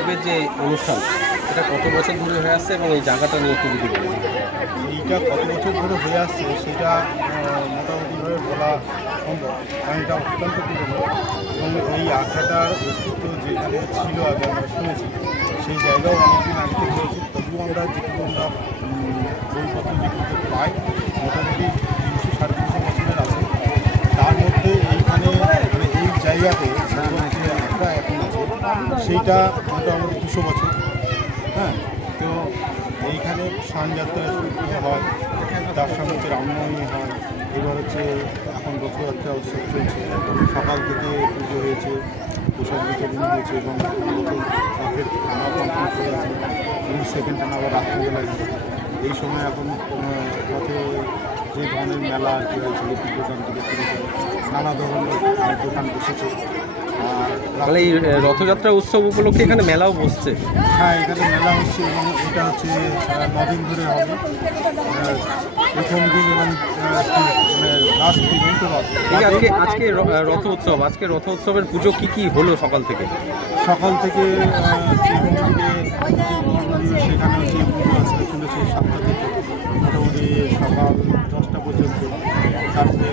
উৎসবের যে অনুষ্ঠান এটা কত বছর ধরে হয়ে আসছে এবং এই জায়গাটা নিয়ে একটু যদি বলেন। এইটা কত বছর ধরে হয়ে আসছে সেটা মোটামুটিভাবে বলা সম্ভব, কারণ এটা অত্যন্ত পুরনো এবং এই আখড়াটার অস্তিত্ব যেখানে ছিল আগে আমরা শুনেছি সেই জায়গাও অনেকদিন আগে থেকে হয়েছে। তবুও আমরা যেটুকু আমরা বইপত্র যেগুলো পাই মোটামুটি 300-350 বছরের আছে। তার মধ্যে এইখানে মানে এই জায়গাতে যে আখড়া এখন আছে সেইটা মোটামুটি 200 বছর। হ্যাঁ, তো এইখানে স্নানযাত্রা হয়, তার সঙ্গে হচ্ছে রামনবমী হয়, এবার হচ্ছে এখন রথযাত্রা উৎসব চলছে। সকাল থেকে পুজো হয়েছে, প্রসাদ বিতরণ হয়েছে এবং রথের টানা কমপ্লিট হয়ে আছে এবং সেকেন্ড টানা আবার রাত্রিবেলায় হবে। এই সময় এখন রথে যে ধরনের মেলা আর কি হয়েছে, লিপির দোকান থেকে শুরু করে নানা ধরনের দোকান বসেছে। তাহলে এই রথযাত্রা উৎসব উপলক্ষে এখানে মেলাও বসছে। হ্যাঁ, এখানে মেলা হচ্ছে এবং এটা হচ্ছে 9 দিন ধরে হবে। প্রথম দিন এবং লাস্ট দিন আজকে রথ উৎসব, আজকে রথ উৎসবের পুজো কি হলো সকাল থেকে? সকাল থেকে যে মন্দিরে যে মন্দির সেখানে হচ্ছে পুজো আসতে চলেছে 7টা থেকে মোটামুটি সকাল 10টা পর্যন্ত। তারপরে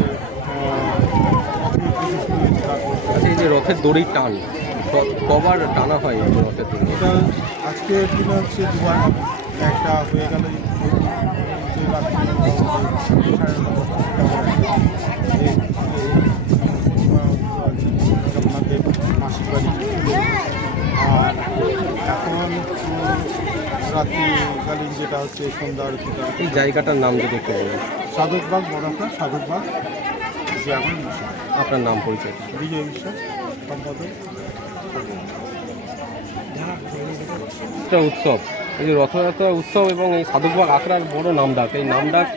রথের পুজো শুরু হয়েছে। তারপর আচ্ছা, এই যে রথের দড়ি টান কবার টানা হয় এই রথের দড়ি? এটা আজকের দিনে হচ্ছে দুবার হবে। একটা হয়ে গেল যে রাত্রি 9:30 মাসির বাড়ি। আর এখন রাত্রিকালীন যেটা হচ্ছে সন্ধ্যা আরতি। এই জায়গাটার নাম যদি একটু বলেন। সাধকবাগ, বড়টা সাধকবাগ। যে এখন আপনার নাম পরিচয়? বিজয় বিশ্বাস, সম্পাদক। একটা উৎসব, এই যে রথযাত্রা উৎসব এবং এই সাধকবাগ আখড়ার বড় নামডাক, এই নামডাক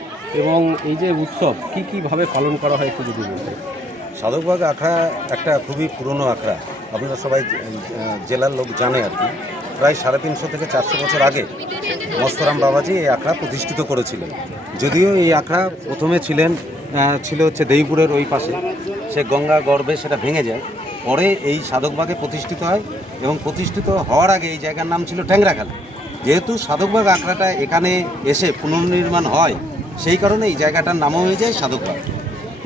এবং এই যে উৎসব কীভাবে পালন করা হয় একটু যদি বলতে। সাধকবাগ আখড়া একটা খুবই পুরনো আখড়া, আপনারা সবাই জেলার লোক জানে আর কি। প্রায় 350 থেকে 400 বছর আগে মস্তরাম বাবাজি এই আখড়া প্রতিষ্ঠিত করেছিলেন। যদিও এই আখড়া প্রথমে ছিল হচ্ছে দেইপুরের ওই পাশে, সে গঙ্গা গর্ভে সেটা ভেঙে যায়, পরে এই সাধকবাগে প্রতিষ্ঠিত হয় এবং প্রতিষ্ঠিত হওয়ার আগে এই জায়গার নাম ছিল ট্যাংরাখালী। যেহেতু সাধকবাগ আখড়াটা এখানে এসে পুনর্নির্মাণ হয় সেই কারণে এই জায়গাটার নামও হয়ে যায় সাধকবাগ।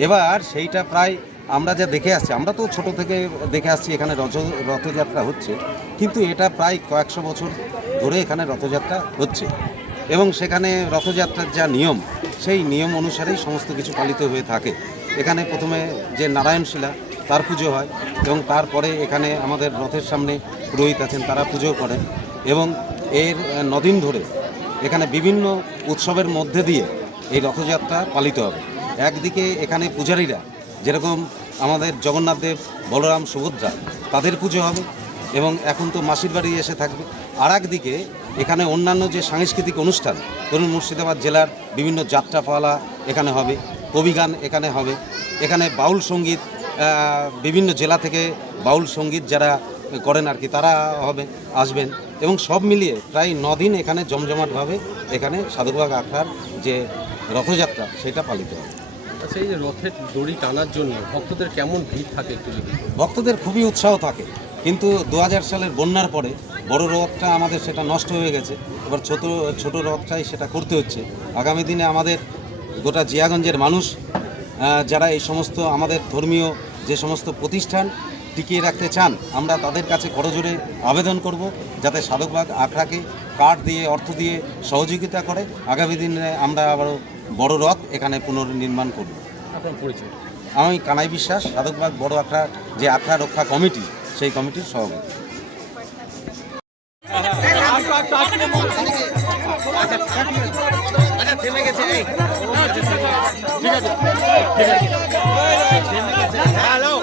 এবার সেইটা প্রায় আমরা যা দেখে আসছি, আমরা তো ছোট থেকে দেখে আসছি এখানে রথযাত্রা হচ্ছে, কিন্তু এটা প্রায় কয়েকশো বছর ধরে এখানে রথযাত্রা হচ্ছে এবং সেখানে রথযাত্রার যা নিয়ম সেই নিয়ম অনুসারেই সমস্ত কিছু পালিত হয়ে থাকে। এখানে প্রথমে যে নারায়ণশিলা তার পুজো হয় এবং তারপরে এখানে আমাদের রথের সামনে পুরোহিত আছেন, তারা পুজো করেন এবং এর 9 দিন ধরে এখানে বিভিন্ন উৎসবের মধ্যে দিয়ে এই রথযাত্রা পালিত হবে। একদিকে এখানে পূজারীরা যেরকম আমাদের জগন্নাথ দেব, বলরাম, সুভদ্রা, তাদের পুজো হবে এবং এখন তো মাসির বাড়ি এসে থাকবে। আর একদিকে এখানে অন্যান্য যে সাংস্কৃতিক অনুষ্ঠান, ধরুন মুর্শিদাবাদ জেলার বিভিন্ন যাত্রাপালা এখানে হবে, কবিগান এখানে হবে, এখানে বাউল সঙ্গীত, বিভিন্ন জেলা থেকে বাউল সঙ্গীত যারা করেন আর কি তারা আসবেন এবং সব মিলিয়ে প্রায় 9 দিন এখানে জমজমাটভাবে এখানে সাধকবাগ আখড়ার যে রথযাত্রা সেটা পালিত হবে। আচ্ছা, এই যে রথের দড়ি টানার জন্য ভক্তদের কেমন ভিড় থাকে একটু যদি? ভক্তদের খুবই উৎসাহ থাকে, কিন্তু 2000 সালের বন্যার পরে বড় রথটা আমাদের সেটা নষ্ট হয়ে গেছে। এবার ছোট রথটাই সেটা করতে হচ্ছে। আগামী দিনে আমাদের গোটা জিয়াগঞ্জের মানুষ যারা এই সমস্ত আমাদের ধর্মীয় যে সমস্ত প্রতিষ্ঠান টিকিয়ে রাখতে চান, আমরা তাদের কাছে করজোড়ে আবেদন করব যাতে সাধকবাগ আখড়াকে কাঠ দিয়ে, অর্থ দিয়ে সহযোগিতা করে। আগামী দিনে আমরা আবারও বড় রথ এখানে পুনর্নির্মাণ করব। আপনার পরিচয়? আমি কানাই বিশ্বাস, সাধকবাগ বড় আখড়া যে আখড়া রক্ষা কমিটি সেই কমিটির সভাপতি। Halo.